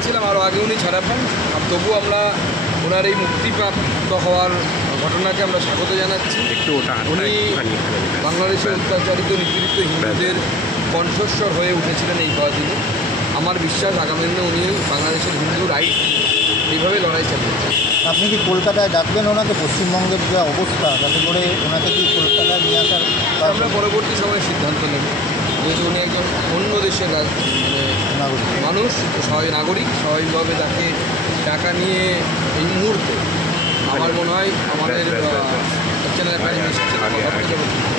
চেয়েছিলাম আরও আগে উনি ছাড়া পান, আর তবুও আমরা ওনার এই মুক্তিপ্রাপ্ত হওয়ার ঘটনাকে আমরা স্বাগত জানাচ্ছি। উনি বাংলাদেশের অত্যাচারিত নিপীড়িত হিন্দুদের কণ্ঠস্বর হয়ে উঠেছিলেন এই কদিনে। আমার বিশ্বাস আগামী দিনে উনি বাংলাদেশের হিন্দু রাইট এইভাবে লড়াই চালিয়ে। আপনি কি কলকাতায় ডাকবেন ওনাকে? পশ্চিমবঙ্গের যে অবস্থা, তাতে করে ওনাকে কি কলকাতায় নিয়ে আসার আমরা পরবর্তী সময়ে সিদ্ধান্ত নেব, যেহেতু উনি একজন অন্য দেশের নাগরিক মানুষ, নাগরিক, স্বাভাবিকভাবে তাকে টাকা নিয়ে এই মুহূর্তে আমার মনে হয় আমাদের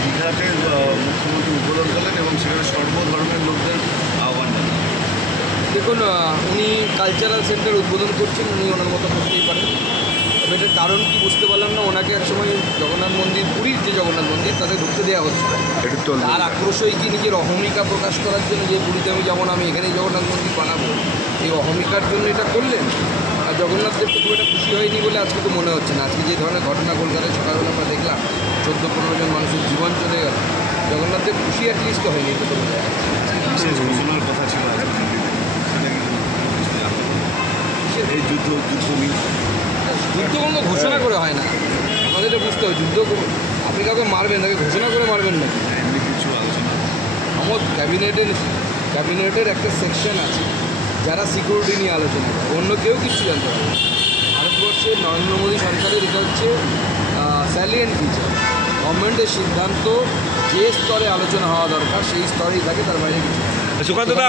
দীঘাতে মুখ্যমন্ত্রী উদ্বোধন করলেন এবং সেখানে সর্বধর্মের লোকদের আহ্বান জানান। দেখুন, উনি কালচারাল সেন্টার উদ্বোধন করছেন, উনি ওনার মতো করতেই পারেন। তবে এটার কারণ কি বুঝতে পারলাম না। ওনাকে একসময় জগন্নাথ মন্দির, পুরীর যে জগন্নাথ মন্দির, তাতে ঢুকতে দেওয়া হচ্ছে। তার আক্রোশই কি নিজের অহমিকা প্রকাশ করার জন্য, যে পুরীতে আমি যেমন আমি এখানেই জগন্নাথ মন্দির বানাবো, এই অহমিকার জন্য এটা করলেন। আর জগন্নাথ দেব তো খুব একটা খুশি হয়নি বলে আজকে তো মনে হচ্ছে না। আজকে যে ধরনের ঘটনা কলকাতায় সকালবেলা আমরা দেখলাম, 14-15 জন মানুষের জীবন চলে গেল, জগন্নাথ দেব খুশি অ্যাটলিস্ট তো হয়নি। এটা তো বিশেষ ঘোষণার কথা ছিল এই যুদ্ধ কোনো ঘোষণা করে হয় না। আমাদের এটা বুঝতে হবে, যুদ্ধ আপনি কাউকে মারবেন, তাকে ঘোষণা করে মারবেন না। এমনি কিছু আলোচনা আমার ক্যাবিনেটের একটা সেকশন আছে যারা সিকিউরিটি নিয়ে আলোচনা করে, অন্য কেউ কিছু জানতে পারে। ভারতবর্ষের নরেন্দ্র মোদী সরকারের এটা হচ্ছে স্যালিয়েন্ট ফিচার। গভর্নমেন্টের সিদ্ধান্ত যে স্তরে আলোচনা হওয়া দরকার সেই স্তরেই থাকে, তার বাইরে কিছু।